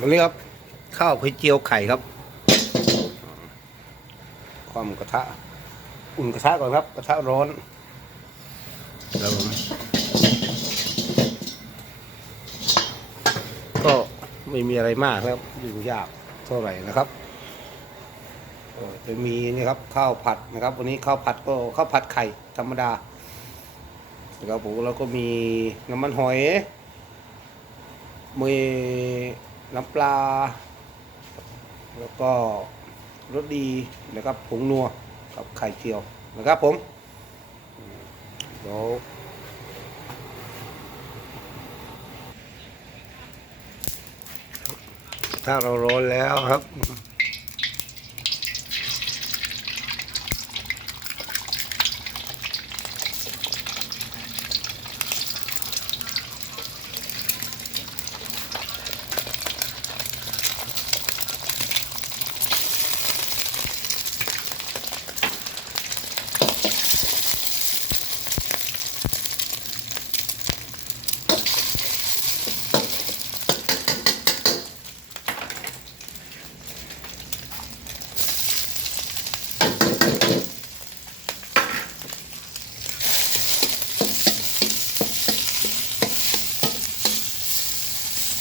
วันนี้ครับ ข้าวไข่เจียวไข่ครับ ความกระทะ อุ่นกระทะก่อนครับ กระทะร้อนครับผมก็ไม่มีอะไรมากครับยุ่งยากเท่าไหร่นะครับจะมีนี่ครับข้าวผัดนะครับ วันนี้ข้าวผัดก็ข้าวผัดไข่ธรรมดานะครับผมแล้วก็มีน้ำมันหอยมี น้ำปลา แล้วก็รสดีนะครับผงนัวกับไข่เจียวนะครับผมเดี๋ยวถ้าเราร้อนแล้วครับ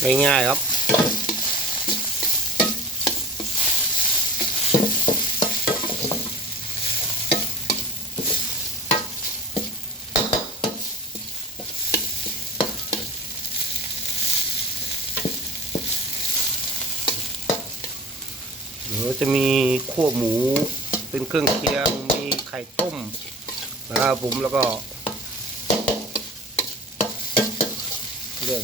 ง่ายๆครับ เดี๋ยวจะมีขั้วหมูเป็นเครื่องเคียง มีไข่ต้มนะครับผมแล้วก็เรื่อง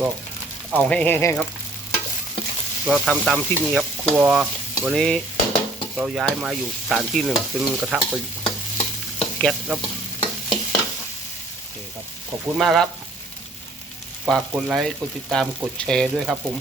ก็เอาให้แห้งๆครับ เราทำตามที่มีครับครัววันนี้เราย้ายมาอยู่สถานที่หนึ่งเป็นกระทะไปแก๊สครับโอเคครับ ขอบคุณมากครับ ฝากกดไลค์กดติดตามกดแชร์ด้วยครับผม